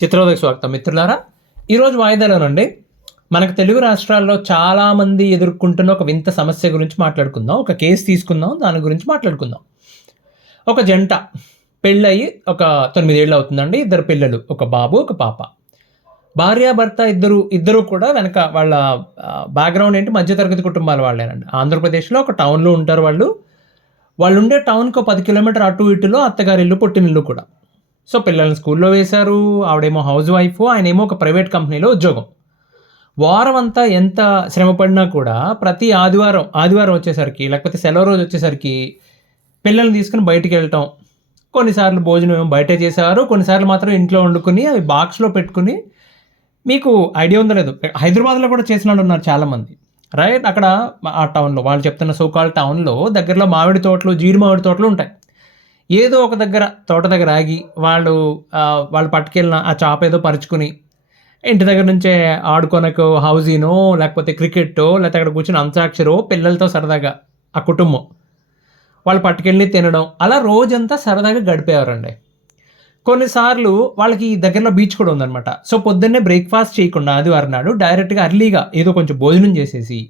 చిత్రోదయకు స్వాగతం మిత్రులారా. ఈరోజు వాయిదాలోనండి మనకు తెలుగు రాష్ట్రాల్లో చాలామంది ఎదుర్కొంటున్న ఒక వింత సమస్య గురించి మాట్లాడుకుందాం. ఒక కేసు తీసుకుందాం, దాని గురించి మాట్లాడుకుందాం. ఒక జంట పెళ్ళయి ఒక 9 ఏళ్ళు అవుతుందండి. ఇద్దరు పిల్లలు, ఒక బాబు, ఒక పాప. భార్యాభర్త ఇద్దరు కూడా వెనక వాళ్ళ బ్యాక్‌గ్రౌండ్ ఏంటి, మధ్యతరగతి కుటుంబాల వాళ్ళేనండి. ఆంధ్రప్రదేశ్‌లో ఒక టౌన్‌లో ఉంటారు వాళ్ళు. వాళ్ళుండే టౌన్‌కి 10 కిలోమీటర్ అటు ఇటులో అత్తగారిల్లు, పుట్టినిల్లు కూడా. సో, పిల్లల్ని స్కూల్లో వేశారు. ఆవిడేమో హౌస్ వైఫు, ఆయనేమో ఒక ప్రైవేట్ కంపెనీలో ఉద్యోగం. వారమంతా ఎంత శ్రమపడినా కూడా ప్రతి ఆదివారం వచ్చేసరికి, లేకపోతే సెలవు రోజు వచ్చేసరికి పిల్లల్ని తీసుకొని బయటికెళ్ళటం. కొన్నిసార్లు భోజనం ఏమో బయటే చేసేవారు. కొన్నిసార్లు మాత్రం ఇంట్లో వండుకొని అవి బాక్స్‌లో పెట్టుకొని, మీకు ఐడియా ఉందో లేదో, హైదరాబాద్‌లో కూడా చేసినోళ్ళున్నారు చాలామంది. రైట్. అక్కడ ఆ టౌన్‌లో వాళ్ళు చెప్తున్న సో కాల్డ్ టౌన్‌లో దగ్గరలో మామిడి తోటలు, జీడి మామిడి తోటలు ఉంటాయి. ఏదో ఒక దగ్గర తోట దగ్గర ఆగి వాళ్ళు పట్టుకెళ్ళిన ఆ చాప ఏదో పరుచుకొని, ఇంటి దగ్గర నుంచే ఆడుకోనకు హౌసీనో, లేకపోతే క్రికెట్టో, లేకపోతే అక్కడ కూర్చొని అంత్యాక్షరో పిల్లలతో సరదాగా ఆ కుటుంబం. వాళ్ళు పట్టుకెళ్ళి తినడం. అలా రోజంతా సరదాగా గడిపేవారండి. కొన్నిసార్లు వాళ్ళకి దగ్గరలో బీచ్ కూడా ఉందనమాట. సో, పొద్దున్నే బ్రేక్‌ఫాస్ట్ చేయకుండా ఆదివారం నాడు డైరెక్ట్‌గా ఎర్లీగా ఏదో కొంచెం భోజనం చేసేసి,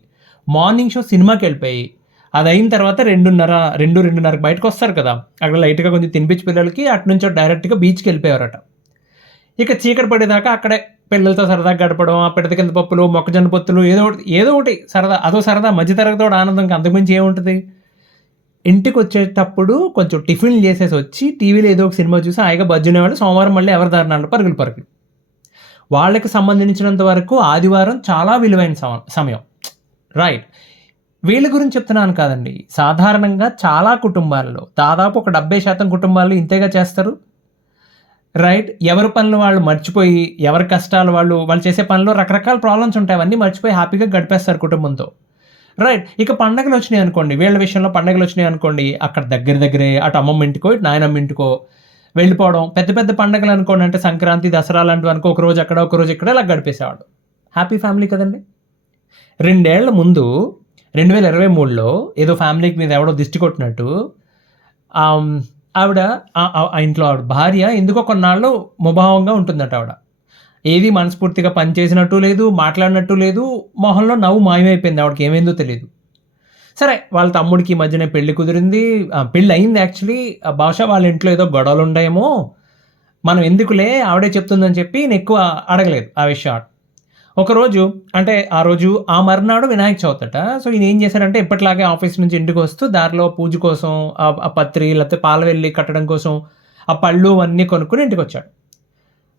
మార్నింగ్ షో సినిమాకెళ్ళిపోయి, అదయిన తర్వాత 2:30కి బయటకొస్తారు కదా! అక్కడ లైట్‌గా కొంచెం తినిపించి పిల్లలకి అటునుంచి డైరెక్ట్‌గా బీచ్‌కెళ్ళిపోయేవారట. ఇక చీకటి పడేదాకా అక్కడే పిల్లలతో సరదాగా గడపడం, ఆ పిడత కింద పప్పులు, మొక్కజొన్న పొత్తులు ఏదో ఒకటి సరదా. అదో సరదా, మధ్య తరగతోడి ఆనందం ఇంక అంతకుమించి ఏముంటది? ఇంటికొచ్చేటప్పుడు కొంచెం టిఫిన్‌లు చేసేసొచ్చి టీవీలో ఏదో ఒక సినిమా చూసి హాయిగా బజ్జునేవాళ్ళు. సోమవారం మళ్ళీ ఎవరి దారిన ఆళ్ళు పరుగులు. వాళ్ళకి సంబంధించినంత వరకు ఆదివారం చాలా విలువైన సమయం. రైట్. వీళ్ళ గురించి చెప్తున్నాను కాదండి. సాధారణంగా చాలా కుటుంబాల్లో, దాదాపు ఒక 70% కుటుంబాల్లో ఇంతేగా చేస్తారు. రైట్. ఎవరి పనులు వాళ్ళు మర్చిపోయి, ఎవరి కష్టాలు వాళ్ళు చేసే పనిలో రకరకాల ప్రాబ్లమ్స్ ఉంటాయి. అవన్నీ మర్చిపోయి హ్యాపీగా గడిపేస్తారు కుటుంబంతో. రైట్. ఇక పండగలొచ్చినాయనుకోండి, వీళ్ళ విషయంలో పండగలొచ్చినాయనుకోండి, అక్కడ దగ్గరే అటు అమ్మమ్మ ఇంటికో, ఇటు నాయనమ్మ ఇంటికో వెళ్ళిపోవడం. పెద్ద పెద్ద పండగలనుకోండి, అంటే సంక్రాంతి, దసరా లాంటివనుకో, ఒక రోజు అక్కడ, ఒక రోజు ఇక్కడ ఇలా గడిపేసేవాళ్ళు. హ్యాపీ ఫ్యామిలీ కదండీ! 2 ఏళ్ల ముందు 2023లో ఏదో ఫ్యామిలీకి మీద ఎవడో దిష్టి కొట్టినట్టు ఆహ్, హ్మ్, ఆవిడ ఆ ఇంట్లో ఆవిడ భార్య ఎందుకో కొన్నాళ్ళు ముభావంగా ఉంటుందట ఆవిడ. ఏది మనస్ఫూర్తిగా పని చేసినట్టు లేదు, మాట్లాడినట్టు లేదు, మొహంలో నవ్వు మాయమైపోయింది. ఆవిడకి ఏమైందో తెలీదు. సరే, వాళ్ళ తమ్ముడికి ఈ మధ్యనే పెళ్లి కుదిరింది. పెళ్లయింది యాక్చువల్లీ. బహుశా వాళ్ళ ఇంట్లో ఏదో గొడవలుండాయేమో! మనం ఎందుకులే ఆవిడే చెప్తుందని చెప్పి నేనెక్కువ అడగలేదు ఆ విషయం. ఒకరోజు, అంటే ఆ రోజు ఆ మర్నాడు వినాయక చవితట. సో, ఈయన ఏం చేశారంటే ఎప్పటిలాగే ఆఫీస్ నుంచి ఇంటికొస్తూ దారిలో పూజ కోసం ఆ పత్రి లేకపోతే పాలవెల్లి కట్టడం కోసం ఆ పళ్ళు అన్నీ కొనుక్కొని ఇంటికొచ్చాడు.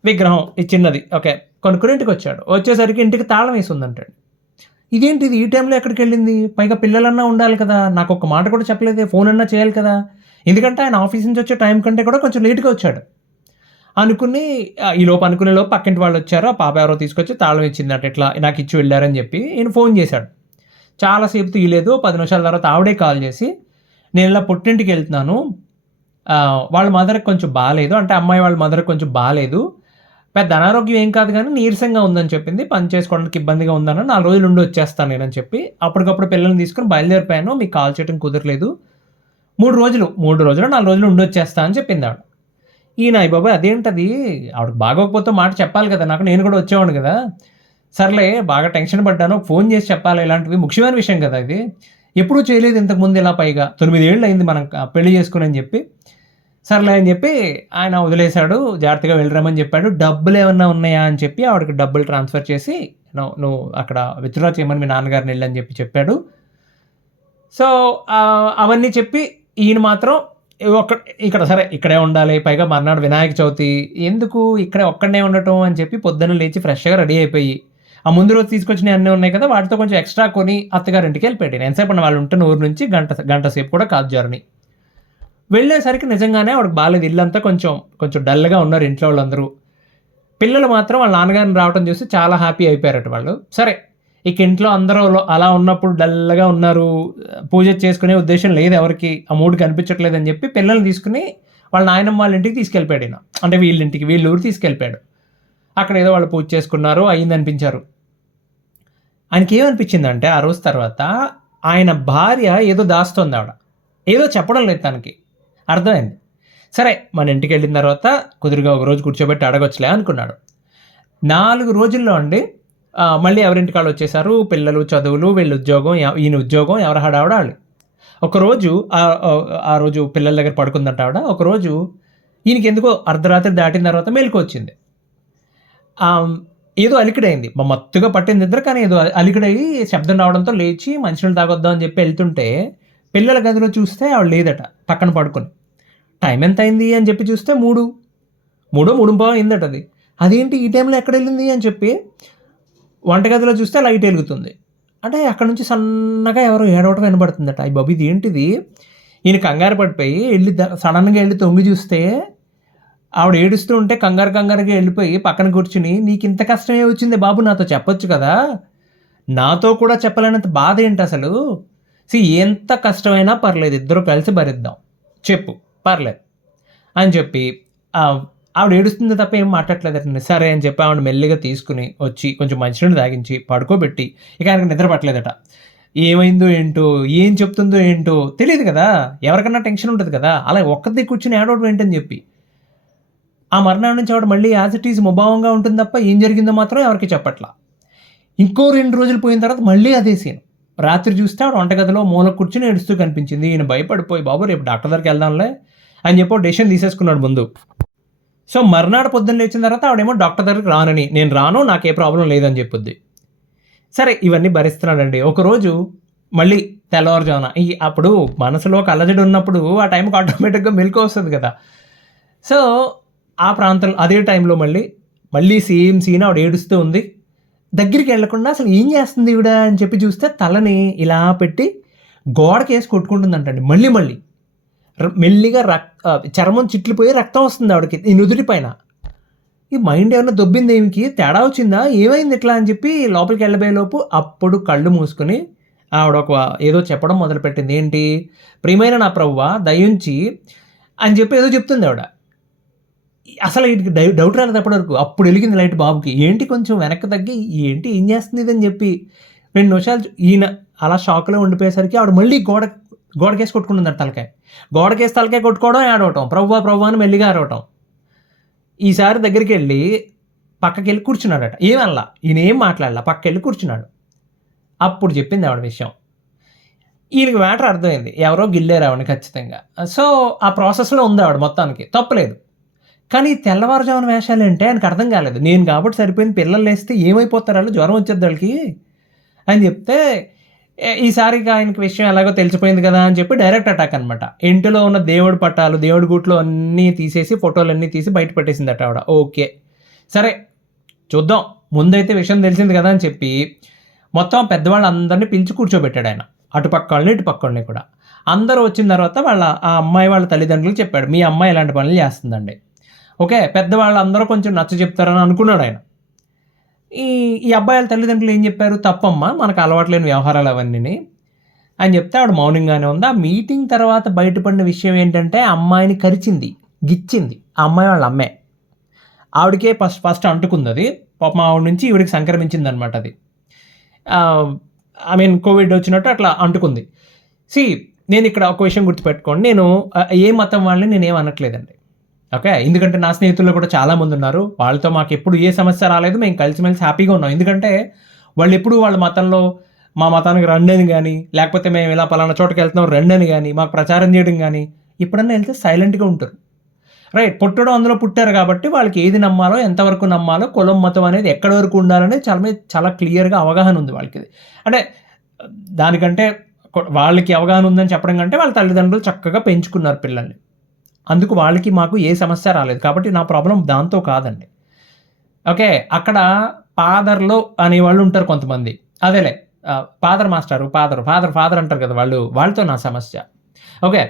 విగ్రహం ఈ చిన్నది. ఓకే. కొనుక్కొని ఇంటికొచ్చాడు. వచ్చేసరికి ఇంటికి తాళం వేసుందంటండి. ఇదేంటిది ఈ టైంలో ఎక్కడికెళ్ళింది? పైగా పిల్లలన్నా ఉండాలి కదా! నాకొక్క మాట కూడా చెప్పలేదే! ఫోనన్నా చేయాలి కదా! ఎందుకంటే ఆయన ఆఫీస్ నుంచి వచ్చే టైం కంటే కూడా కొంచెం లేట్‌గా వచ్చాడు. అనుకుని ఈలోపు అనుకునేలోపు పక్కింటి వాళ్ళొచ్చారు. ఆ పాప ఎవరో తీసుకొచ్చి తాళం ఇచ్చిందట. ఇట్లా నాకిచ్చి వెళ్లారని జెప్పి. ఈయన ఫోను జేశాడు. చాలా సేపు తీయలేదు. 10 నిమిషాల తర్వాత ఆవిడే కాల్ జేసి, "నేనిలా పుట్టింటికెళ్తున్నాను. వాళ్ళ మదర్‌కి కొంచెం బాలేదు. అంటే అమ్మాయి వాళ్ళ మదర్‌కి కొంచెం బాలేదు. పెద్ద అనారోగ్యం ఏం కాదు గానీ నీరసంగా ఉందని చెప్పింది. పని చేసుకోవడానికి ఇబ్బందిగా ఉందన్న. 4 రోజులు ఉండి వచ్చేస్తాను నేనని" చెప్పి అప్పటికప్పుడు పిల్లల్ని తీసుకొని బయలుదేరిపోయాను. మీకు కాల్ చేయడం కుదరలేదు. 3 రోజులో, 4 రోజులు ఉండొచ్చేస్తా అని చెప్పిందావిడ. ఈయన అయ్యబాబోయ్! అదేంటది, ఆవిడకి బాగోకపోతే మాట చెప్పాలి కదా! నేను కూడా వచ్చేవాడిని గదా! సర్లే బాగా టెన్షన్ పడ్డాను. ఫోను చేసి చెప్పాలి, ఇలాంటివి ముఖ్యమైన విషయం గదా ఇది. ఎప్పుడూ చేయలేదు ఇంతకుముందు ఇలా పైగా. 9 ఏళ్లయింది మనం పెళ్లి చేసుకొని అని జెప్పి. సర్లే అని జెప్పి ఆయన వదిలేసాడు. జాగ్రత్తగా వెళ్ళిరమ్మని జెప్పాడు. డబ్బులేమన్నా ఉన్నాయా అని చెప్పి ఆవిడకి డబ్బులు ట్రాన్స్‌ఫర్ చేసి, నువ్వు అక్కడ విత్‌డ్రా చేయమని మీ నాన్నగారినెళ్ళని జెప్పి చెప్పాడు. సో, అవన్నీ చెప్పి ఈయన మాత్రం ఒక్క ఇక్కడ సరే ఇక్కడే ఉండాలి. పైగా మర్నాడు వినాయక చవితి. ఎందుకు ఇక్కడే ఒక్కడినే ఉండటం అని చెప్పి పొద్దున్న లేచి ఫ్రెష్‌గా రెడీ అయిపోయి, ఆ ముందు రోజు తీసుకొచ్చినయి అన్నీ ఉన్నాయి కదా! వాటితో కొంచెం ఎక్స్‌ట్రా కొని అత్తగారింటికెళ్ళిపోయాడు. ఎంతసేపండి వాళ్ళు ఉంటున్న ఊరు నుంచి గంట సేపు కూడా కాదు జర్నీ. వెళ్ళేసరికి నిజంగానే ఆవిడకి బాలేదు. ఇల్లంతా కొంచెం కొంచెం డల్‌గా ఉన్నారు ఇంట్లో వాళ్ళందరూ. పిల్లలు మాత్రం వాళ్ళ నాన్నగారిని రావటం చూసి చాలా హ్యాపీ అయిపోయారట వాళ్ళు. సరే, ఇక ఇంట్లో అందరూ అలా ఉన్నప్పుడు డల్‌గా ఉన్నారు. పూజ చేసుకునే ఉద్దేశ్యం లేదు ఎవరికీ. ఆ మూడ్ కనిపించట్లేదని చెప్పి పిల్లల్ని తీసుకొని వాళ్ళ నాయనమ్మ వాళ్ళ ఇంటికి తీసుకెళ్ళిపోయాడిన. అంటే వీళ్ళ ఊరు తీసుకెళ్ళిపోయాడు. అక్కడ ఏదో వాళ్ళు పూజ చేసుకున్నారు. అయిందనిపించారు. ఆయనకేమనిపించిందంటే ఆ రోజు తర్వాత ఆయన భార్య ఏదో దాస్తోందావిడ. ఏదో చెప్పడం లేదు తనకి. అర్థమైంది. సరే మన ఇంటికి వెళ్ళిన తర్వాత కుదురుగా ఒక రోజు కూర్చోబెట్టి అడగొచ్చులే అనుకున్నాడు. 4 రోజుల్లో అండి మళ్ళీ ఎవరింటికి వాళ్ళు వచ్చేసారు. పిల్లలు చదువులు, వీళ్ళ ఉద్యోగం, ఈయన ఉద్యోగం, ఎవరి హడావిడి ఆళ్ళు. ఒకరోజు ఆ రోజు పిల్లల దగ్గర పడుకుందంట ఆవిడ. ఒకరోజు ఈయనకెందుకో అర్ధరాత్రి దాటిన తర్వాత మెలుకువొచ్చింది. ఏదో అలికిడయింది. మత్తుగా పట్టింది నిద్ర, కానీ ఏదో అలికిడయి శబ్దం రావడంతో లేచి మంచినీళ్ళు తాగొద్దాం అని చెప్పి వెళ్తుంటే పిల్లల గదిలో చూస్తే ఆవిడ లేదట, పక్కన పడుకొని. టైం ఎంత అయింది అని చెప్పి చూస్తే 3:30 అయిందట అది. అదేంటి ఈ టైంలో ఎక్కడెళ్ళింది అని చెప్పి వంటగదిలో చూస్తే లైట్ వెలుగుతుంది. అంటే అక్కడి నుంచి సన్నగా ఎవరో ఏడవటం వినబడుతుందట. అయ్య బాబు ఇదేంటిది? ఈయన కంగారు పడిపోయి సడన్గా వెళ్ళి తొంగి చూస్తే ఆవిడ ఏడుస్తూ ఉంటే కంగారుగా వెళ్ళిపోయి పక్కన కూర్చుని, నీకు ఇంత కష్టమే వచ్చింది బాబు, నాతో చెప్పొచ్చు కదా, నాతో కూడా చెప్పలేనంత బాధ ఏంటి అసలు, ఎంత కష్టమైనా పర్లేదు, ఇద్దరు కలిసి భరిద్దాం, చెప్పు పర్లేదు అని చెప్పి ఆవిడ ఏడుస్తుంది తప్ప ఏం మాట్లాడలేదటండి. సరే అని చెప్పి ఆవిడ మెల్లిగా తీసుకుని వచ్చి కొంచెం మంచినీళ్ళు తాగించి పడుకోబెట్టి, ఇక ఆయనకు నిద్ర పట్టలేదట. ఏమైందో ఏంటో, ఏం చెప్తుందో ఏంటో తెలియదు కదా, ఎవరికన్నా టెన్షన్ ఉంటుంది కదా, అలా ఒక్కదే కూర్చుని ఏడవడం ఏంటని చెప్పి ఆ మర్నాడు నుంచి ఆవిడ మళ్ళీ యాజ్ ఇట్ ఈజ్ ముభావంగా ఉంటుంది తప్ప ఏం జరిగిందో మాత్రం ఎవరికి చెప్పట్లా. ఇంకో 2 రోజులు పోయిన తర్వాత మళ్ళీ అదే సీన్. రాత్రి చూస్తే ఆవిడ వంటగదిలో మూల కూర్చుని ఏడుస్తూ కనిపించింది. ఈయన భయపడిపోయి, బాబు రేపు డాక్టర్ దగ్గరికి వెళ్దాంలే అని చెప్పి డెసిషన్ తీసేసుకున్నాడు ముందు. సో మర్నాడు పొద్దున్న లేచిన తర్వాత ఆవిడేమో డాక్టర్ దగ్గరికి రానని, నేను రాను, నాకే ప్రాబ్లం లేదని చెప్పుద్ది. సరే ఇవన్నీ భరిస్తున్నాడండి. ఒకరోజు మళ్ళీ తెల్లవారుజామున అప్పుడు మనసులో ఒక అలజడి ఉన్నప్పుడు ఆ టైంకి ఆటోమేటిక్గా మెలకు వస్తుంది కదా. సో ఆ ప్రాంతంలో అదే టైంలో మళ్ళీ సేమ్ సీన్, ఆవిడ ఏడుస్తూ ఉంది. దగ్గరికి వెళ్లకుండా అసలు ఏం చేస్తుంది ఈవిడ అని చెప్పి చూస్తే తలని ఇలా పెట్టి గోడకేసి కొట్టుకుంటుందంటండి. మళ్ళీ మెల్లిగా చర్మం చిట్లిపోయి రక్తం వస్తుంది ఆవిడకి ఈ నుదుటి పైన. ఈ మైండ్ ఏమన్నా దొబ్బింది, ఏమికి తేడా వచ్చిందా, ఏమైంది ఇట్లా అని చెప్పి లోపలికి వెళ్ళబోయేలోపు అప్పుడు కళ్ళు మూసుకొని ఆవిడ ఏదో చెప్పడం మొదలుపెట్టింది. ఏంటి, ప్రియమైన నా ప్రభువా దయించి అని చెప్పి ఏదో చెప్తుంది ఆవిడ. అసలు వీటికి డౌట్ రాలేదు అప్పటి వరకు. అప్పుడు వెలిగింది లైట్ బాబుకి. ఏంటి కొంచెం వెనక్కి తగ్గి ఏంటి ఏం చేస్తుంది ఇదని చెప్పి 2 నిమిషాలు ఈయన అలా షాక్లో ఉండిపోయేసరికి ఆవిడ మళ్ళీ గోడకేసి కొట్టుకుంటుంది తలకాయ. గోడకేసి తలకాయ కొట్టుకోవడం, ఏడవటం, ప్రభువా అని మెల్లిగా అరవటం. ఈసారి దగ్గరికి వెళ్ళి పక్కకి వెళ్ళి కూర్చున్నాడట. ఏమల్లా ఈయన ఏం మాట్లాడలా, పక్కకి వెళ్ళి కూర్చున్నాడు. అప్పుడు చెప్పింది ఆవిడ విషయం. ఈయనకి మ్యాటర్ అర్థమైంది, ఎవరో గిల్లేరు ఆవిడని ఖచ్చితంగా. సో ఆ ప్రాసెస్లో ఉంది ఆవిడ, మొత్తానికి తప్పులేదు. కానీ తెల్లవారుజామున వేషాలు అంటే ఆయనకు అర్థం కాలేదు. నేను కాబట్టి సరిపోయింది, పిల్లలు లేస్తే ఏమైపోతారు వాళ్ళు, జ్వరం వచ్చేది వాళ్ళకి అని చెప్తే, ఈసారికి ఆయనకి విషయం ఎలాగో తెలిసిపోయింది కదా అని చెప్పి డైరెక్ట్ అటాక్ అనమాట. ఇంటిలో ఉన్న దేవుడి పట్టాలు, దేవుడి గుట్లు అన్నీ తీసేసి, ఫోటోలు అన్నీ తీసి బయట పెట్టేసిందట ఆవిడ. ఓకే సరే చూద్దాం, ముందైతే విషయం తెలిసింది కదా అని చెప్పి మొత్తం పెద్దవాళ్ళందరినీ పిలిచి కూర్చోబెట్టాడు ఆయన. అటుపక్క వాళ్ళని ఇటుపక్క వాళ్ళని కూడా. అందరూ వచ్చిన తర్వాత ఆ అమ్మాయి వాళ్ళ తల్లిదండ్రులకు చెప్పాడు, మీ అమ్మాయి ఇలాంటి పనులు చేస్తుందండి. ఓకే, పెద్దవాళ్ళందరూ కొంచెం నచ్చ చెప్తారని అనుకున్నాడు ఆయన. ఈ అబ్బాయిల తల్లిదండ్రులు ఏం చెప్పారు, తప్పమ్మా, మనకు అలవాట్లేని వ్యవహారాలు అవన్నీ అని చెప్తే ఆవిడ మౌనంగానే ఉంది. ఆ మీటింగ్ తర్వాత బయటపడిన విషయం ఏంటంటే, అమ్మాయిని కరిచింది, గిచ్చింది. ఆ అమ్మాయి వాళ్ళ అమ్మాయి, ఆవిడకే ఫస్ట్ అంటుకుంది అది. పాపం ఆవిడ నుంచి ఈవిడికి సంక్రమించింది అనమాట అది. కోవిడ్ వచ్చినట్టు అట్లా అంటుకుంది. నేను ఇక్కడ ఒక విషయం గుర్తుపెట్టుకోండి, నేను ఏ మతం వాళ్ళని నేనేం అనట్లేదండి. ఓకే, ఎందుకంటే నా స్నేహితుల్లో కూడా చాలామంది ఉన్నారు, వాళ్ళతో మాకు ఎప్పుడు ఏ సమస్య రాలేదు, మేము కలిసిమెలిసి హ్యాపీగా ఉన్నాం. ఎందుకంటే వాళ్ళు ఎప్పుడు వాళ్ళ మతంలో మా మతానికి రండి అని కానీ, లేకపోతే మేము ఇలా పలానా చోటకి వెళ్తున్నాం రండి అని కానీ, మాకు ప్రచారం చేయడం కానీ, ఎప్పుడన్నా వెళ్తే సైలెంట్గా ఉంటారు. రైట్, పుట్టడం అందులో పుట్టారు కాబట్టి వాళ్ళకి ఏది నమ్మాలో, ఎంతవరకు నమ్మాలో, కులం మతం అనేది ఎక్కడి వరకు ఉండాలనేది చాలా క్లియర్గా అవగాహన ఉంది వాళ్ళకి. అంటే దానికంటే వాళ్ళకి అవగాహన ఉందని చెప్పడం కంటే వాళ్ళ తల్లిదండ్రులు చక్కగా పెంచుకున్నారు పిల్లల్ని, అందుకు వాళ్ళకి మాకు ఏ సమస్య రాలేదు. కాబట్టి నా ప్రాబ్లం దాంతో కాదండి. ఓకే, అక్కడ ఫాదర్లో అనేవాళ్ళు ఉంటారు కొంతమంది, అదేలే ఫాదర్ మాస్టరు, ఫాదర్ అంటారు కదా వాళ్ళతో నా సమస్య. ఓకే,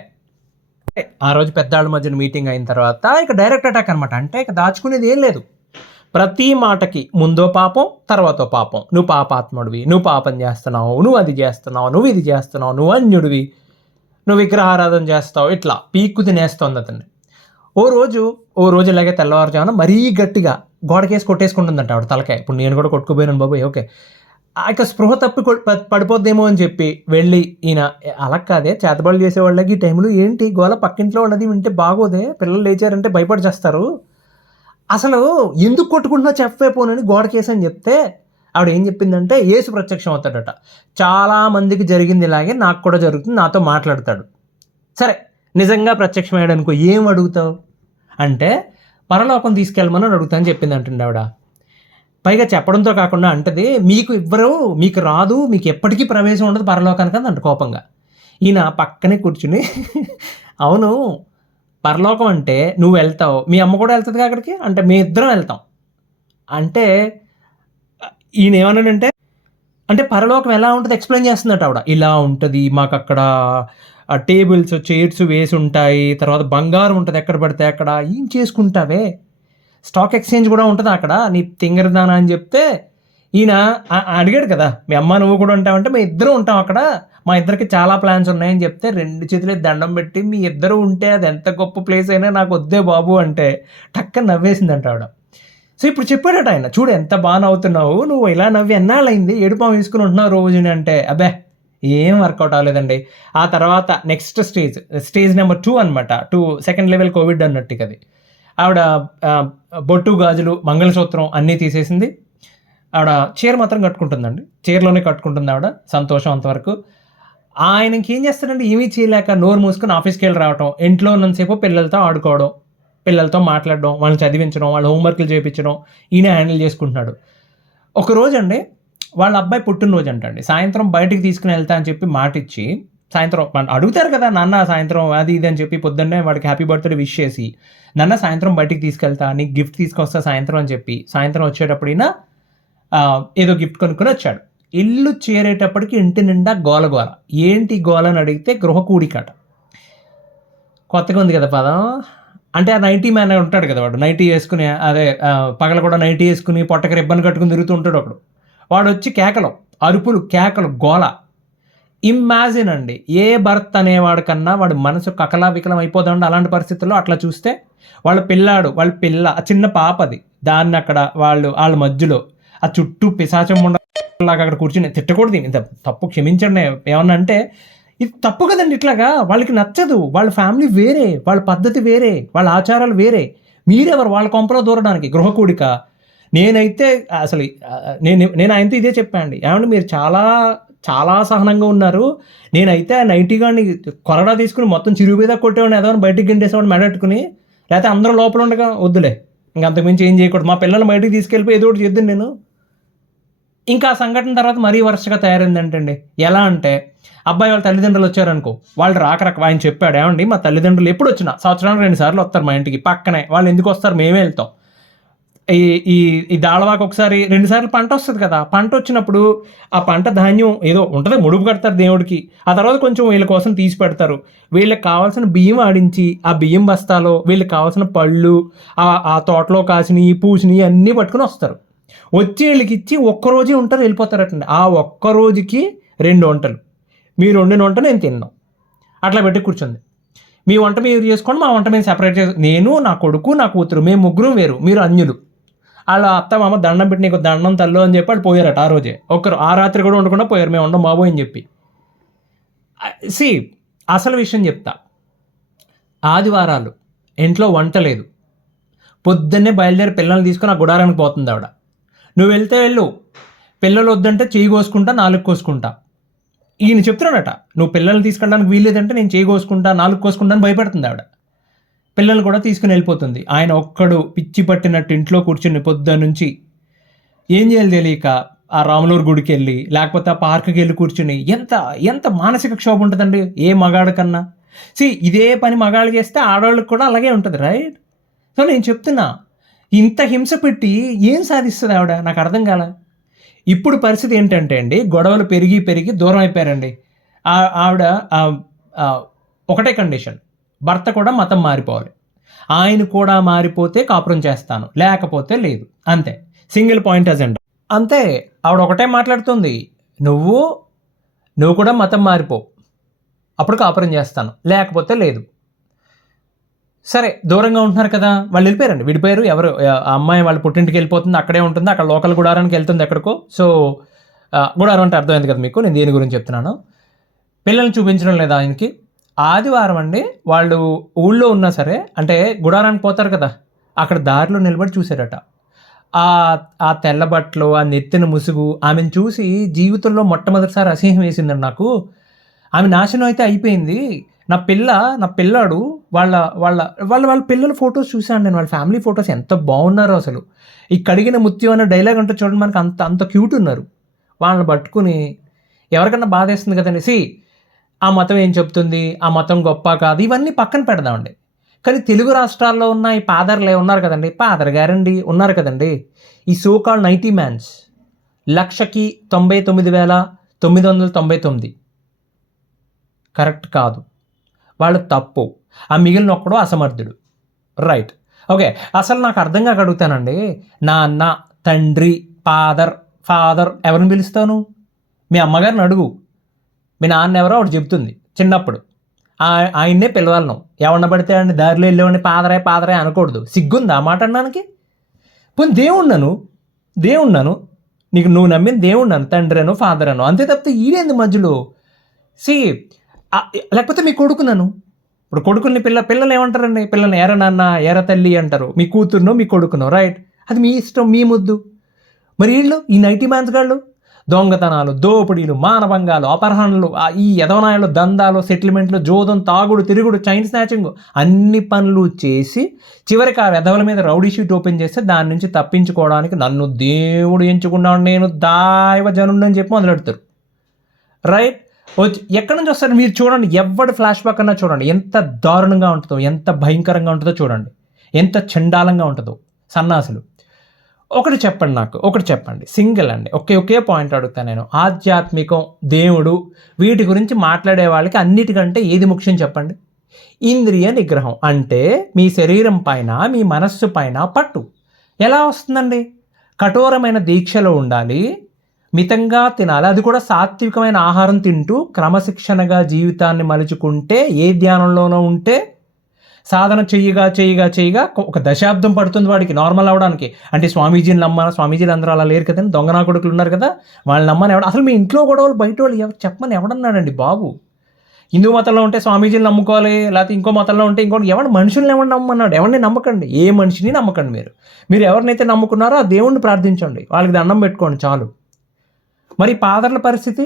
ఆ రోజు పెద్దాళ్ళ మధ్యన మీటింగ్ అయిన తర్వాత ఇక డైరెక్ట్ అటాక్ అనమాట. అంటే ఇక దాచుకునేది ఏం లేదు. ప్రతి మాటకి ముందో పాపం, తర్వాతో పాపం. నువ్వు పాపాత్ముడివి, నువ్వు పాపం చేస్తున్నావు, నువ్వు అది చేస్తున్నావు, నువ్వు ఇది చేస్తున్నావు, నువ్వు అన్యుడివి, నువ్వు విగ్రహారాధన చేస్తావు, ఇట్లా పీక్కు తినేస్తుంది అతన్ని. ఓ రోజు ఇలాగే తెల్లవారుజామున మరీ గట్టిగా గోడకేసి కొట్టేసుకుంటుందంట ఆవిడ తలకాయ. ఇప్పుడు నేను కూడా కొట్టుకుపోయాను బాబోయ్. ఓకే, ఇక స్పృహ తప్పి పడిపోద్దేమో అని చెప్పి వెళ్ళి ఈయన అలా కాదే చేతబడులు చేసేవాళ్ళకి ఈ టైంలో ఏంటి గోల పక్కింట్లో వాళ్ళది వింటే బాగోదే పిల్లలు లేచారంటే భయపడి చేస్తారు అసలు ఎందుకు కొట్టుకుంటున్నా చెప్పైపోనని గోడకేసని చెప్తే ఆవిడ ఏం చెప్పిందంటే యేసు ప్రత్యక్షం అవుతాడట చాలామందికి జరిగింది ఇలాగే నాకు కూడా జరుగుతుంది నాతో మాట్లాడతాడు సరే నిజంగా ప్రత్యక్షమయ్యాడు అనుకో ఏం అడుగుతావు అంటే పరలోకం తీసుకెళ్ళమని అడుగుతా అని చెప్పింది అంటుంది ఆవిడ పైగా చెప్పడంతో కాకుండా అంటది మీకు ఇవ్వరు మీకు రాదు మీకు ఎప్పటికీ ప్రవేశం ఉండదు పరలోకానికి అని అంట కోపంగా ఈయన పక్కనే కూర్చుని అవును పరలోకం అంటే నువ్వు వెళ్తావు మీ అమ్మ కూడా వెళ్తుంది అక్కడికి అంటే మీ ఇద్దరం వెళ్తాం అంటే ఈయన ఏమన్నాడంటే అంటే పరలోకం ఎలా ఉంటుంది ఎక్స్ప్లెయిన్ చేస్తున్నట్టు ఆవిడ ఇలా ఉంటుంది మాకు అక్కడ టేబుల్స్ చైర్స్ వేసి ఉంటాయి తర్వాత బంగారం ఉంటుంది ఎక్కడ పడితే అక్కడ ఏం చేసుకుంటావే స్టాక్ ఎక్స్చేంజ్ కూడా ఉంటుంది అక్కడ నీ తింగరదానా అని చెప్తే ఈయన అడిగాడు కదా మీ అమ్మ నువ్వు కూడా ఉంటావంటే మీ ఇద్దరు ఉంటాం అక్కడ మా ఇద్దరికి చాలా ప్లాన్స్ ఉన్నాయని చెప్తే 2 చేతులు దండం పెట్టి మీ ఇద్దరు ఉంటే అది ఎంత గొప్ప ప్లేస్ అయినా నాకు వద్దే బాబు అంటే టక్క నవ్వేసిందంట ఆవిడ సో ఇప్పుడు చెప్పాడట ఆయన చూడు ఎంత బాగా నవ్వుతున్నావు నువ్వు ఇలా నవ్వి ఎన్నాళ్ళైంది ఏడుపాము వేసుకుని ఉంటున్నావు రోజుని అంటే అబ్బే ఏం వర్కౌట్ అవ్వలేదండి ఆ తర్వాత నెక్స్ట్ స్టేజ్ నెంబర్ 2 అనమాట 2 లెవెల్ కోవిడ్ అన్నట్టు అది ఆవిడ బొట్టు గాజులు మంగళసూత్రం అన్నీ తీసేసింది ఆవిడ చీర మాత్రం కట్టుకుంటుందండి చీరలోనే కట్టుకుంటుంది ఆవిడ సంతోషం అంతవరకు ఆయనకి ఏం చేస్తాడంటే ఏమీ చేయలేక నోరు మూసుకొని ఆఫీస్కి వెళ్ళి రావటం ఇంట్లో ఉన్నంతసేపు పిల్లలతో ఆడుకోవడం పిల్లలతో మాట్లాడడం వాళ్ళని చదివించడం వాళ్ళ హోంవర్క్లు చేయించడం ఈయన హ్యాండిల్ చేసుకుంటున్నాడు ఒకరోజు అండి వాళ్ళ అబ్బాయి పుట్టినరోజు అంటండి సాయంత్రం బయటికి తీసుకుని వెళ్తా అని చెప్పి మాట ఇచ్చి సాయంత్రం అడుగుతారు కదా నాన్న సాయంత్రం అది ఇది అని చెప్పి పొద్దున్నే వాడికి హ్యాపీ బర్త్డే విష్ చేసి నాన్న సాయంత్రం బయటికి తీసుకెళ్తా నీకు గిఫ్ట్ తీసుకొస్తా సాయంత్రం అని చెప్పి సాయంత్రం వచ్చేటప్పుడైనా ఏదో గిఫ్ట్ కొనుక్కొని వచ్చాడు ఇల్లు చేరేటప్పటికి ఇంటి నిండా గోల ఏంటి గోల అని అడిగితే గృహ కూడికాట కొత్తగా ఉంది కదా పదం అంటే ఆ నైటీ మ్యాన్ ఉంటాడు కదా వాడు నైటీ వేసుకుని అదే పగల కూడా నైటీ వేసుకుని పొట్టకి రిబ్బన్ కట్టుకుని తిరుగుతూ ఉంటాడు ఒకడు వాడు వచ్చి కేకలు అరుపులు కేకలు గోల ఇమాజిన్ అండి ఏ భర్త అనేవాడు కన్నా వాడు మనసు కకలా వికలం అయిపోతుండే అలాంటి పరిస్థితుల్లో అట్లా చూస్తే వాళ్ళ పిల్ల ఆ చిన్న పాపది దాన్ని అక్కడ వాళ్ళ మధ్యలో ఆ చుట్టూ పిశాచం ఉండలాగా అక్కడ కూర్చుని తిట్టకూడదు ఇంత తప్పు క్షమించండి ఏమన్నా అంటే ఇది తప్పు కదండి ఇట్లాగా వాళ్ళకి నచ్చదు వాళ్ళ ఫ్యామిలీ వేరే వాళ్ళ పద్ధతి వేరే వాళ్ళ ఆచారాలు వేరే మీరెవరు వాళ్ళ కొంపలో దూరడానికి గృహకూడిక నేనైతే అసలు నేను ఆయనతో ఇదే చెప్పాను ఏమంటే మీరు చాలా చాలా సహనంగా ఉన్నారు నేనైతే ఆ నైటీగాడిని కొరడా తీసుకుని మొత్తం చిరుగు మీద కొట్టేవాడిని ఏదో బయటికి గంటేసేవాడిని మెడట్టుకుని లేకపోతే అందరూ లోపల ఉండగా వద్దులే ఇంకంతకుమించి ఏం చేయకూడదు మా పిల్లలు బయటికి తీసుకెళ్ళిపోయి ఏదో ఒకటి చేద్దాను నేను ఇంకా ఆ సంఘటన తర్వాత మరీ వరుసగా తయారైందంటండి ఎలా అంటే అబ్బాయి వాళ్ళ తల్లిదండ్రులు వచ్చారనుకో వాళ్ళు రాకరక ఆయన చెప్పాడు ఏమండి మా తల్లిదండ్రులు ఎప్పుడు వచ్చినా సంవత్సరానికి 2 సార్లు వస్తారు మా ఇంటికి పక్కనే వాళ్ళు ఎందుకు వస్తారు మేమే వెళ్తాం ఈ దాళవాకు ఒకసారి 2 సార్లు పంట వస్తుంది కదా పంట వచ్చినప్పుడు ఆ పంట ధాన్యం ఏదో ఉంటుంది ముడుపు కడతారు దేవుడికి ఆ తర్వాత కొంచెం వీళ్ళ కోసం తీసి పెడతారు వీళ్ళకి కావాల్సిన బియ్యం ఆడించి ఆ బియ్యం బస్తాలో వీళ్ళకి కావాల్సిన పళ్ళు ఆ తోటలో కాసినవి పూసినవి అన్నీ పట్టుకుని వస్తారు వచ్చి వీళ్ళకి ఇచ్చి ఒక్కరోజే ఉంటారు వెళ్ళిపోతారటండి ఆ ఒక్కరోజుకి 2 వంటలు మీరు వండిన వంట నేను తిన్నాం అట్లా పెట్టి కూర్చుంది మీ వంట మీరు చేసుకోండి మా వంట మేము సెపరేట్ చేసి నేను నా కొడుకు నా కూతురు మేము ముగ్గురు వేరు మీరు అన్యులు వాళ్ళ అత్త మామ దండం పెట్టి నీకు దండం తల్లు అని చెప్పి వాళ్ళు పోయారట ఆ రోజే ఆ రాత్రి కూడా ఉండకుండా పోయారు మేము ఉండం బాబు అని చెప్పి అసలు విషయం చెప్తా ఆదివారాలు ఇంట్లో వంట లేదు పొద్దున్నే బయలుదేరి పిల్లల్ని తీసుకొని ఆ గుడారానికి పోతుంది ఆవిడ నువ్వు వెళ్తే వెళ్ళు పిల్లలు వద్దంటే చేయి కోసుకుంటా 4 కోసుకుంటా ఈయన చెప్తున్నాడట నువ్వు పిల్లల్ని తీసుకెళ్ళడానికి వీల్లేదంటే నేను చేయి కోసుకుంటా 4 కోసుకుంటా అని భయపెడుతుంది ఆవిడ పిల్లల్ని కూడా తీసుకుని వెళ్ళిపోతుంది ఆయన ఒక్కడు పిచ్చి పట్టినట్టు ఇంట్లో కూర్చుని పొద్దున్న నుంచి ఏం చేయాలి తెలియక ఆ రాములూరు గుడికి వెళ్ళి లేకపోతే ఆ పార్క్కి వెళ్ళి కూర్చుని ఎంత మానసిక క్షోభ ఉంటుందండి ఏ మగాడు కన్నా ఇదే పని మగాళ్ళు చేస్తే ఆడవాళ్ళకి కూడా అలాగే ఉంటుంది రైట్ సో నేను చెప్తున్నా ఇంత హింస పెట్టి ఏం సాధిస్తుంది ఆవిడ నాకు అర్థం కాల ఇప్పుడు పరిస్థితి ఏంటంటే అండి గొడవలు పెరిగి దూరం అయిపోయారండి ఆవిడ ఒకటే కండిషన్ భర్త కూడా మతం మారిపోవాలి ఆయన కూడా మారిపోతే కాపురం చేస్తాను లేకపోతే లేదు అంతే సింగిల్ పాయింట్ అజెండా అంతే ఆవిడ ఒకటే మాట్లాడుతుంది నువ్వు కూడా మతం మారిపో అప్పుడు కాపురం చేస్తాను లేకపోతే లేదు సరే దూరంగా ఉంటున్నారు కదా వాళ్ళు వెళ్ళిపోయారండి విడిపోయారు ఎవరు ఆ అమ్మాయి వాళ్ళ పుట్టింటికి వెళ్ళిపోతుంది అక్కడే ఉంటుంది అక్కడ లోకల్ గుడారానికి వెళ్తుంది ఎక్కడికో సో గుడారం అంటే అర్థమైంది కదా మీకు, నేను దేని గురించి చెప్తున్నాను. పిల్లల్ని చూపించడం లేదా ఆయనకి. ఆదివారం అండి వాళ్ళు ఊళ్ళో ఉన్నా సరే, అంటే గుడారానికి పోతారు కదా, అక్కడ దారిలో నిలబడి చూశారట. ఆ తెల్ల బట్టలు, ఆ నెత్తిన ముసుగు, ఆమెను చూసి జీవితంలో మొట్టమొదటిసారి అసహ్యం వేసిందండి నాకు. ఆమె నాశనం అయితే అయిపోయింది. నా పిల్లాడు వాళ్ళ వాళ్ళ వాళ్ళ వాళ్ళ పిల్లల ఫొటోస్ చూశాను నేను. వాళ్ళ ఫ్యామిలీ ఫొటోస్ ఎంత బాగున్నారో అసలు. ఈ కడిగిన ముత్యం అనే డైలాగ్ అంటే చూడండి, మనకి అంత అంత క్యూట్ ఉన్నారు. వాళ్ళని పట్టుకుని ఎవరికన్నా బాధేస్తుంది కదండి. ఆ మతం ఏం చెప్తుంది, ఆ మతం గొప్ప కాదు, ఇవన్నీ పక్కన పెడదామండి. కానీ తెలుగు రాష్ట్రాల్లో ఉన్న ఈ పాదర్లే ఉన్నారు కదండి, పాదర్ గారండి ఉన్నారు కదండి, ఈ సోకాల్ 90 మ్యాన్స్, 1,99,999 కరెక్ట్ కాదు, వాళ్ళు తప్పు. ఆ మిగిలిన ఒక్కడు అసమర్థుడు. Right, okay. అసలు నాకు అర్థంగా అడుగుతానండి, నాన్న, తండ్రి, ఫాదర్ ఎవరిని పిలుస్తాను? మీ అమ్మగారిని అడుగు, మీ నాన్న ఎవరో ఒకటి చెప్తుంది. చిన్నప్పుడు ఆయన్నే పిలవాలను. ఎవరిని పడితే అండి దారిలో వెళ్ళేవాడిని పాదరే అనకూడదు. సిగ్గుంది ఆ మాట అనడానికి? పోనీ దేవుణ్ణను నీకు నువ్వు నమ్మిన దేవుణ్ణను, తండ్రి అను ఫాదర్ అను, అంతే తప్పితే ఈడేంది మధ్యలో? లేకపోతే మీ కొడుకునను. ఇప్పుడు కొడుకుని పిల్లలు ఏమంటారండి? పిల్లల్ని ఎర నాన్న, ఎర తల్లి అంటారు. మీ కూతురునో మీ కొడుకునో, రైట్, అది మీ ఇష్టం, మీ ముద్దు. మరి వీళ్ళు ఈ 90 మ్యాన్స్ గాళ్ళు దొంగతనాలు, దోపిడీలు, మానభంగాలు, అపహరణలు, ఈ యదవనాయాలు, దందాలు, సెటిల్మెంట్లు, జోదం, తాగుడు, తిరుగుడు, చైన్ స్నాచింగ్, అన్ని పనులు చేసి చివరికి ఆ వెధవల మీద రౌడీ షీట్ ఓపెన్ చేస్తే దాని నుంచి తప్పించుకోవడానికి నన్ను దేవుడు ఎంచుకున్నాడు, నేను దైవజనుడు అని చెప్పి మొదలెడతారు. రైట్, వచ్చి ఎక్కడి నుంచి వస్తారు మీరు చూడండి. ఎవరి ఫ్లాష్ బ్యాక్ అన్నా చూడండి, ఎంత దారుణంగా ఉంటుందో, ఎంత భయంకరంగా ఉంటుందో చూడండి, ఎంత చండాలంగా ఉంటుందో. సన్నాసులు. ఒకటి చెప్పండి, సింగిల్ అండి, ఒకే పాయింట్ అడుగుతాను నేను. ఆధ్యాత్మికం, దేవుడు, వీటి గురించి మాట్లాడే వాళ్ళకి అన్నిటికంటే ఏది ముఖ్యం చెప్పండి? ఇంద్రియ నిగ్రహం. అంటే మీ శరీరం పైన, మీ మనస్సు పైన పట్టు. ఎలా వస్తుందండి? కఠోరమైన దీక్షలో ఉండాలి, మితంగా తినాలి, అది కూడా సాత్వికమైన ఆహారం తింటూ క్రమశిక్షణగా జీవితాన్ని మలుచుకుంటే, ఏ ధ్యానంలోనో ఉంటే, సాధన చెయ్యగా ఒక దశాబ్దం పడుతుంది వాడికి నార్మల్ అవ్వడానికి. అంటే స్వామీజీని నమ్మను, స్వామీజీలు అందరూ అలా లేరు కదండి, దొంగనా కొడుకులు ఉన్నారు కదా, వాళ్ళని నమ్మని అసలు మీ ఇంట్లో గొడవలు బయట వాళ్ళు చెప్పమని ఎవడన్నాడండి బాబు? హిందూ మతంలో ఉంటే స్వామీజీని నమ్ముకోవాలి, లేకపోతే ఇంకో మతంలో ఉంటే ఎవరు మనుషుల్ని ఎవరిని నమ్మన్నాడు? ఎవరిని నమ్మకండి, ఏ మనిషిని నమ్మకండి. మీరు ఎవరినైతే నమ్ముకున్నారో ఆ దేవుణ్ణి ప్రార్థించండి, వాళ్ళకి దండం పెట్టుకోండి చాలు. మరి పాదర్ల పరిస్థితి,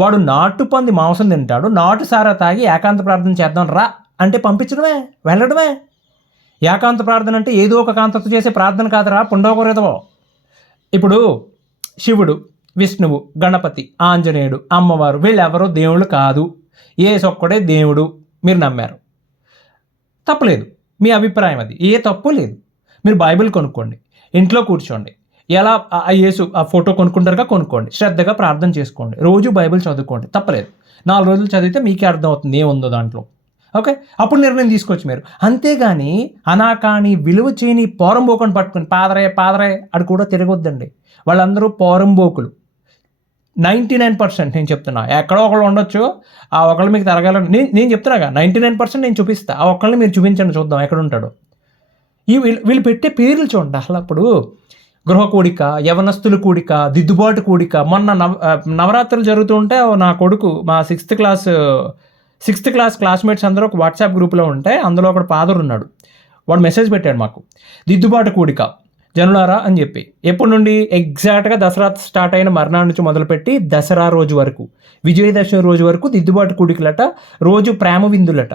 వాడు నాటు పంది మాంసం తింటాడు, నాటు సారా తాగి ఏకాంత ప్రార్థన చేద్దాం రా అంటే పంపించడమే, వెళ్ళడమే. ఏకాంత ప్రార్థన అంటే ఏదో ఒక కాంతతో చేసే ప్రార్థన కాదురా పుండవకూడదో. ఇప్పుడు శివుడు, విష్ణువు, గణపతి, ఆంజనేయుడు, అమ్మవారు, వీళ్ళెవరో దేవుళ్ళు కాదు, యేసొక్కడే దేవుడు, మీరు నమ్మారు, తప్పులేదు, మీ అభిప్రాయం అది, ఏ తప్పు లేదు. మీరు బైబిల్ కొనుక్కోండి, ఇంట్లో కూర్చోండి, ఎలా యేసు ఆ ఫోటో కొనుక్కుంటారుగా కొనుక్కోండి, శ్రద్ధగా ప్రార్థన చేసుకోండి, రోజు బైబిల్ చదువుకోండి, తప్పలేదు. 4 రోజులు చదివితే మీకే అర్థమవుతుంది ఏముందో దాంట్లో. ఓకే, అప్పుడు నిర్ణయం తీసుకోవచ్చు మీరు. అంతేగాని అనాకాని విలువ చేయని పోరంబోకుని పట్టుకుని పాదరే అది కూడా తిరగొద్దండి. వాళ్ళందరూ పోరంబోకులు 99%. నేను చెప్తున్నా, ఎక్కడో ఒకళ్ళు ఉండొచ్చు, ఆ ఒకళ్ళు మీకు తరగాలని నేను చెప్తున్నాగా, 99% నేను చూపిస్తా, ఆ ఒక్కళ్ళని మీరు చూపించండి, చూద్దాం ఎక్కడ ఉంటాడో. వీళ్ళు పెట్టే పేర్లు చూడండి అసలు. అప్పుడు గృహ కూడిక, యవనస్తుల కూడిక, దిద్దుబాటు కూడిక. మొన్న నవరాత్రులు జరుగుతుంటే నా కొడుకు, మా 6th క్లాస్ క్లాస్మేట్స్ అందరూ ఒక వాట్సాప్ గ్రూప్లో ఉంటే అందులో ఒకడు ఫాదర్ ఉన్నాడు, వాడు మెసేజ్ పెట్టాడు మాకు, దిద్దుబాటు కూడిక జనులారా అని చెప్పి. ఎప్పటి నుండి? ఎగ్జాక్ట్గా దసరా స్టార్ట్ అయిన మర్నాడు నుంచి మొదలుపెట్టి దసరా రోజు వరకు, విజయదశమి రోజు వరకు దిద్దుబాటు కూడికలట, రోజు ప్రేమ విందులట.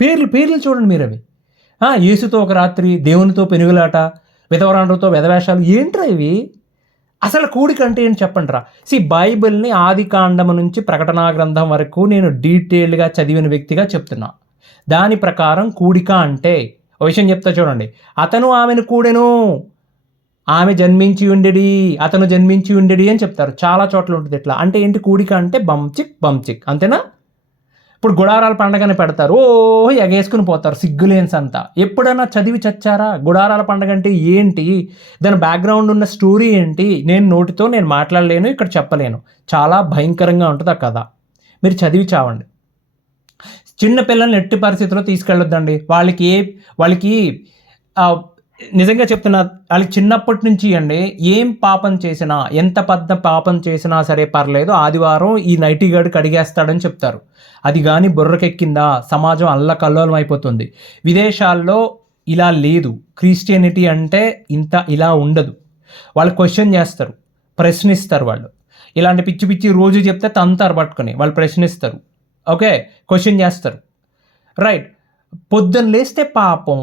పేర్లు చూడండి మీరు అవి. యేసుతో ఒక రాత్రి, దేవునితో పెనుగులాట, విధవరాండ్రతో వెధవేషాలు, ఏంట్రా ఇవి? అసలు కూడిక అంటే ఏంటి చెప్పండి రా. బైబిల్ని ఆది కాండము నుంచి ప్రకటనా గ్రంథం వరకు నేను డీటెయిల్గా చదివిన వ్యక్తిగా చెప్తున్నా. దాని ప్రకారం కూడిక అంటే, ఒక విషయం చెప్తా చూడండి, అతను ఆమెను కూడెను, ఆమె జన్మించి ఉండేది, అతను జన్మించి ఉండేది అని చెప్తారు. చాలా చోట్ల ఉంటుంది ఇట్లా. అంటే ఏంటి కూడిక అంటే? బంచిక్ అంతేనా? ఇప్పుడు గుడారాల పండగని పెడతారు, ఎగేసుకుని పోతారు సిగ్గులేన్స్ అంతా. ఎప్పుడైనా చదివి చచ్చారా గుడారాల పండగ అంటే ఏంటి, దాని బ్యాక్గ్రౌండ్ ఉన్న స్టోరీ ఏంటి? నోటితో నేను మాట్లాడలేను, ఇక్కడ చెప్పలేను. చాలా భయంకరంగా ఉంటుంది ఆ కథ. మీరు చదివి చావండి. చిన్న పిల్లల్ని ఎట్టి పరిస్థితుల్లో తీసుకెళ్ళొద్దండి. వాళ్ళకి నిజంగా చెప్తున్నా, వాళ్ళకి చిన్నప్పటి నుంచి అండి ఏం పాపం చేసినా, ఎంత పెద్ద పాపం చేసినా సరే పర్లేదు, ఆదివారం ఈ నైటీగాడు కడిగేస్తాడని చెప్తారు. అది గాని బుర్రకెక్కిందా సమాజం అల్లకల్లోలం అయిపోతుంది. విదేశాల్లో ఇలా లేదు. క్రిస్టియానిటీ అంటే ఇలా ఉండదు. వాళ్ళు క్వశ్చన్ చేస్తారు, ప్రశ్నిస్తారు వాళ్ళు. ఇలాంటి పిచ్చి పిచ్చి రోజు చెప్తే తంతారు పట్టుకొని, వాళ్ళు ప్రశ్నిస్తారు. ఓకే, క్వశ్చన్ చేస్తారు. రైట్. పొద్దున్న లేస్తే పాపం,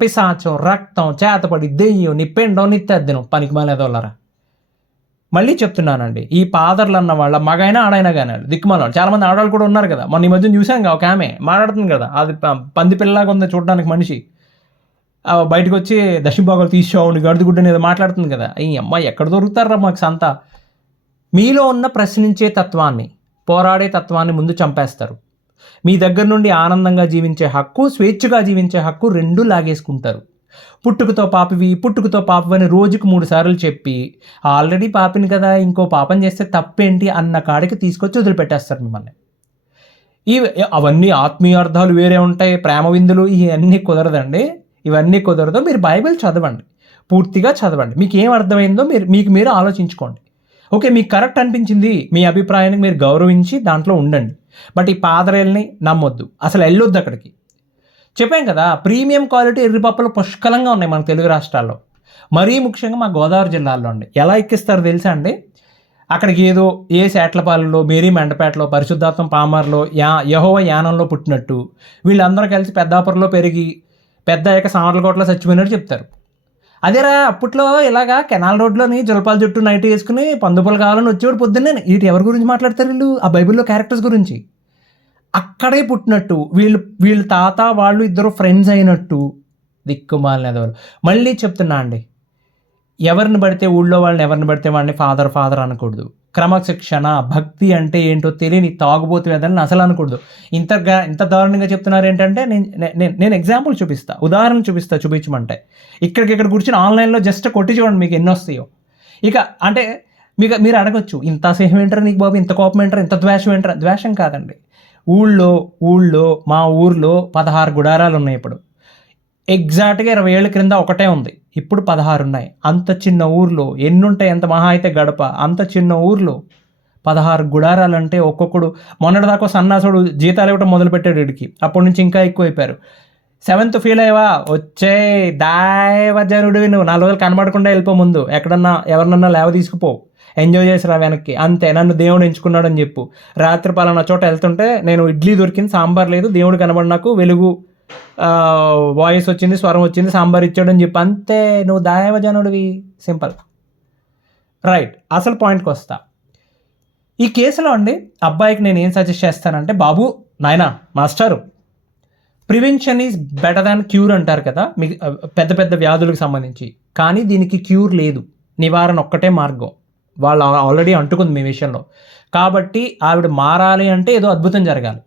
పిశాచం, రక్తం, చేతపడి, దెయ్యం, నీ పిండం, నీ తెద్దనం, పనికి మాలేదోళ్ళరా. మళ్ళీ చెప్తున్నానండి, ఈ పాదర్లు అన్న వాళ్ళ మగైనా ఆడైనా కానీ దిక్కుమాలి చాలామంది ఆడవాళ్ళు కూడా ఉన్నారు కదా. మొన్న ఈ మధ్యన చూసాం ఒక ఆమె మాట్లాడుతుంది కదా, అది పంది పిల్లలాగా ఉంది చూడడానికి మనిషి. బయటకు వచ్చి దశభాగాలు తీసుకోండి గడుదుగుడ్డని ఏదో మాట్లాడుతుంది కదా. ఈ అమ్మాయి ఎక్కడ దొరుకుతారా మాకు సంత. మీలో ఉన్న ప్రశ్నించే తత్వాన్ని, పోరాడే తత్వాన్ని ముందు చంపేస్తారు. మీ దగ్గర నుండి ఆనందంగా జీవించే హక్కు, స్వేచ్ఛగా జీవించే హక్కు రెండూ లాగేసుకుంటారు. పుట్టుకతో పాపవి అని రోజుకు 3 సార్లు చెప్పి, ఆల్రెడీ పాపిని కదా ఇంకో పాపం చేస్తే తప్పేంటి అన్న కాడికి తీసుకొచ్చి వదిలిపెట్టేస్తారు మిమ్మల్ని. అవన్నీ ఆత్మీయార్థాలు వేరే ఉంటాయి, ప్రేమ విందులు, ఇవన్నీ కుదరదండి. ఇవన్నీ కుదరదు. మీరు బైబిల్ చదవండి, పూర్తిగా చదవండి. మీకు ఏం అర్థమైందో మీరు ఆలోచించుకోండి. ఓకే, మీకు కరెక్ట్ అనిపించింది, మీ అభిప్రాయానికి మీరు గౌరవించి దాంట్లో ఉండండి. బట్ ఈ పాదరేల్ని నమ్మొద్దు, అసలు వెళ్ళొద్దు అక్కడికి. చెప్పాం కదా, ప్రీమియం క్వాలిటీ ఎర్రిపప్పులు పుష్కలంగా ఉన్నాయి మన తెలుగు రాష్ట్రాల్లో, మరీ ముఖ్యంగా మా గోదావరి జిల్లాలో అండి. ఎలా ఎక్కిస్తారో తెలుసా అండి? అక్కడికి ఏదో ఏ సేట్లపాలెంలో, మేరీ మెండపేటలో, పరిశుద్ధాత్మ పామార్లో, యెహోవా యానంలో పుట్టినట్టు వీళ్ళందరూ కలిసి పెద్దాపురంలో పెరిగి పెద్ద అయ్యాక సామర్లకోటలో చచ్చిపోయినట్టు చెప్తారు. అదేరా అప్పట్లో ఇలాగా కెనాల్ రోడ్లోని జులపాల చుట్టూ నైట్ వేసుకుని పందుపులు కావాలని వచ్చేవాడు పొద్దున్నే. వీటి ఎవరి గురించి మాట్లాడతారు వీళ్ళు? ఆ బైబిల్లో క్యారెక్టర్స్ గురించి. అక్కడే పుట్టినట్టు వీళ్ళ తాత వాళ్ళు ఇద్దరు ఫ్రెండ్స్ అయినట్టు దిక్కుమాలిన ఎదవలు. మళ్ళీ చెప్తున్నా అండి, ఎవరిని పడితే ఊళ్ళో వాళ్ళని ఎవరిని పడితే వాడిని ఫాదర్ అనకూడదు. క్రమశిక్షణ, భక్తి అంటే ఏంటో తెలియని తాగుబోతు వేదాలని అసలు అనకూడదు. ఇంత దారుణంగా చెప్తున్నారు ఏంటంటే, నేను ఎగ్జాంపుల్ చూపిస్తా, ఉదాహరణ చూపించమంటే ఇక్కడ కూర్చొని ఆన్లైన్లో జస్ట్ కొట్టి చూడండి మీకు ఎన్ని వస్తాయో. ఇక అంటే మీరు అడగొచ్చు, ఇంత అసహ్యం ఏంటారు నీకు బాబు, ఇంత కోపం ఏంటారు, ఇంత ద్వేషం ఏంటారు? ద్వేషం కాదండి. ఊళ్ళో మా ఊర్లో 16 గుడారాలు ఉన్నాయి. ఇప్పుడు ఎగ్జాక్ట్గా 20 ఏళ్ళ క్రింద ఒకటే ఉంది, ఇప్పుడు 16 ఉన్నాయి. అంత చిన్న ఊర్లో ఎన్నుంటాయి? ఎంత మహా అయితే గడప. అంత చిన్న ఊర్లో 16 గుడారాలు అంటే ఒక్కొక్కడు మొన్నటిదాకా సన్నాసుడు జీతాలు ఇవ్వటం మొదలుపెట్టాడు వీడికి, అప్పటి నుంచి ఇంకా ఎక్కువ అయిపోయారు. 7th ఫీల్ అయ్యవా, వచ్చే దైవజనుడు నువ్వు 4 రోజులు కనబడకుండా వెళ్ళిపో, ముందు ఎక్కడన్నా ఎవరినన్నా లేవ తీసుకుపో, ఎంజాయ్ చేసిరా వెనక్కి, అంతే. నన్ను దేవుడు ఎంచుకున్నాడు అని చెప్పు. రాత్రి పలానా చోట వెళ్తుంటే నేను ఇడ్లీ దొరికింది, సాంబార్ లేదు, దేవుడు కనబడి నాకు వెలుగు వాయిస్ వచ్చింది, స్వరం వచ్చింది, సాంబార్ ఇచ్చాడు అని చెప్పి, అంతే, నువ్వు దైవజనుడివి. సింపుల్. రైట్, అసలు పాయింట్కి వస్తా. ఈ కేసులో అండి అబ్బాయికి నేను ఏం సజెస్ట్ చేస్తానంటే, బాబు నాయనా master, prevention is better than cure అంటారు కదా మీకు పెద్ద పెద్ద వ్యాధులకు సంబంధించి. కానీ దీనికి క్యూర్ లేదు, నివారణ ఒక్కటే మార్గం. వాళ్ళు ఆల్రెడీ అంటుకుంది మీ విషయంలో. కాబట్టి ఆవిడ మారాలి అంటే ఏదో అద్భుతం జరగాలి.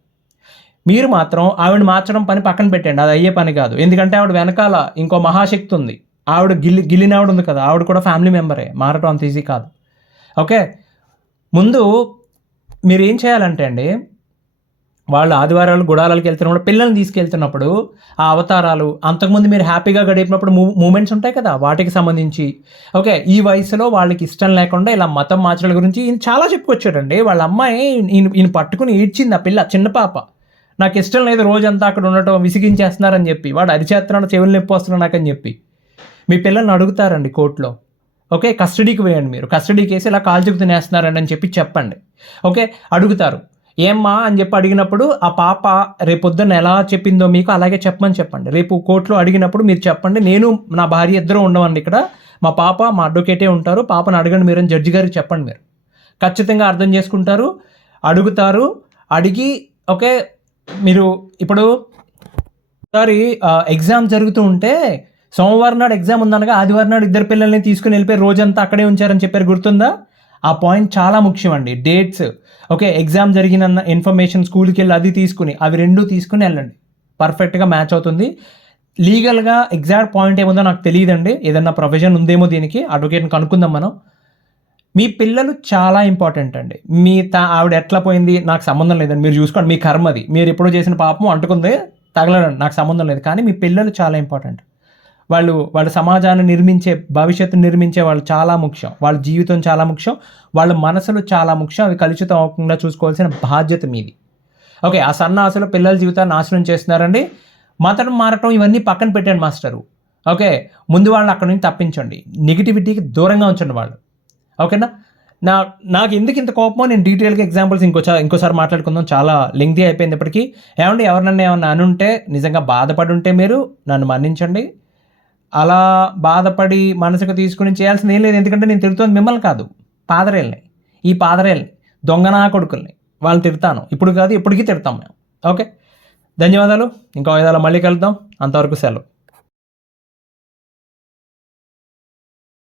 మీరు మాత్రం ఆవిడ మార్చడం పని పక్కన పెట్టండి, అది అయ్యే పని కాదు. ఎందుకంటే ఆవిడ వెనకాల ఇంకో మహాశక్తి ఉంది. ఆవిడ గిల్లినావిడ ఉంది కదా, ఆవిడ కూడా ఫ్యామిలీ మెంబరే, మారటం అంత ఈజీ కాదు. ఓకే, ముందు మీరు ఏం చేయాలంటే అండి, వాళ్ళు ఆదివారాలు గుడారాలకు వెళ్తున్నప్పుడు, పిల్లల్ని తీసుకెళ్తున్నప్పుడు ఆ అవతారాలు, అంతకుముందు మీరు హ్యాపీగా గడిపినప్పుడు మూమెంట్స్ ఉంటాయి కదా, వాటికి సంబంధించి. ఓకే, ఈ వయసులో వాళ్ళకి ఇష్టం లేకుండా ఇలా మతం మార్చడం గురించి ఈయన చాలా చెప్పుకొచ్చాడండి. వాళ్ళ అమ్మాయి ఈయన పట్టుకుని ఏడ్చింది, ఆ పిల్ల, చిన్న పాప. నాకు ఇష్టం లేదు రోజంతా అక్కడ ఉండటం, విసిగించేస్తున్నారని చెప్పి, వాడు అరిచేస్తున్నాడు, చెవులు నొప్పి వస్తున్నాడు నాకని చెప్పి. మీ పిల్లల్ని అడుగుతారండి కోర్టులో. ఓకే, కస్టడీకి వేయండి, మీరు కస్టడీకి వేసి ఇలా కాల్చుకు తినేస్తున్నారండి అని చెప్పండి. ఓకే, అడుగుతారు, ఏమ్మా అని చెప్పి అడిగినప్పుడు ఆ పాప రేపొద్దున ఎలా చెప్పిందో మీకు అలాగే చెప్పండి. రేపు కోర్టులో అడిగినప్పుడు మీరు చెప్పండి, నేను నా భార్య ఇద్దరు ఉండవండి ఇక్కడ, మా పాప మా అడ్వకేటే ఉంటారు, పాపను అడగండి మీరు అని జడ్జి గారికి చెప్పండి. మీరు ఖచ్చితంగా అర్థం చేసుకుంటారు. అడుగుతారు. అడిగి ఓకే, మీరు ఇప్పుడు ఒకసారి ఎగ్జామ్ జరుగుతూ ఉంటే, సోమవారం నాడు ఎగ్జామ్ ఉందనగా ఆదివారం నాడు ఇద్దరు పిల్లల్ని తీసుకుని వెళ్ళిపోయి రోజంతా అక్కడే ఉంచారని చెప్పారు, గుర్తుందా? ఆ పాయింట్ చాలా ముఖ్యం అండి, డేట్స్. ఓకే, ఎగ్జామ్ జరిగిన ఇన్ఫర్మేషన్ స్కూల్కి వెళ్ళి అది తీసుకుని, అవి రెండు తీసుకుని వెళ్ళండి, పర్ఫెక్ట్గా మ్యాచ్ అవుతుంది. లీగల్గా ఎగ్జాక్ట్ పాయింట్ ఏముందో నాకు తెలియదండి, ఏదన్నా ప్రొవిజన్ ఉందేమో దీనికి, అడ్వకేట్ని కనుక్కుందాం మనం. మీ పిల్లలు చాలా ఇంపార్టెంట్ అండి. ఆవిడ ఎట్లా పోయింది నాకు సంబంధం లేదండి, మీరు చూసుకోండి, మీ కర్మది, మీరు ఎప్పుడో చేసిన పాపం అంటుకుంది, తగలడండి, నాకు సంబంధం లేదు. కానీ మీ పిల్లలు చాలా ఇంపార్టెంట్. వాళ్ళ సమాజాన్ని నిర్మించే, భవిష్యత్తును నిర్మించే వాళ్ళు చాలా ముఖ్యం. వాళ్ళ జీవితం చాలా ముఖ్యం. వాళ్ళ మనసులు చాలా ముఖ్యం. అవి కలుషితం అవ్వకుండా చూసుకోవాల్సిన బాధ్యత మీది. ఓకే. ఆ సన్నాసులు పిల్లల జీవితాన్ని నాశనం చేస్తున్నారండి. మతం మారటం ఇవన్నీ పక్కన పెట్టండి మాస్టరు. ఓకే. ముందు వాళ్ళని అక్కడి నుంచి తప్పించండి. నెగిటివిటీకి దూరంగా ఉంచండి వాళ్ళు. ఓకేనా? నాకు ఎందుకు ఇంత కోపమో నేను డీటెయిల్గా ఎగ్జాంపుల్స్ ఇంకోసారి మాట్లాడుకుందాం. చాలా లెంగ్తీ అయిపోయింది ఇప్పటికీ. ఏమండి, ఎవరినన్నా ఏమన్నా అనుంటే, నిజంగా బాధపడి ఉంటే మీరు నన్ను మన్నించండి. అలా బాధపడి మనసుకు తీసుకుని చేయాల్సింది ఏం లేదు. ఎందుకంటే నేను తిడుతుంది మిమ్మల్ని కాదు, పాదరేళ్ళని. ఈ పాదరేళ్ళని, దొంగనా కొడుకుల్ని, వాళ్ళని తిడతాను. ఇప్పుడు కాదు, ఇప్పటికీ తిడతాం మేము. ఓకే. ధన్యవాదాలు. ఇంకో విధాలు మళ్ళీ కలుద్దాం. అంతవరకు సెలవు.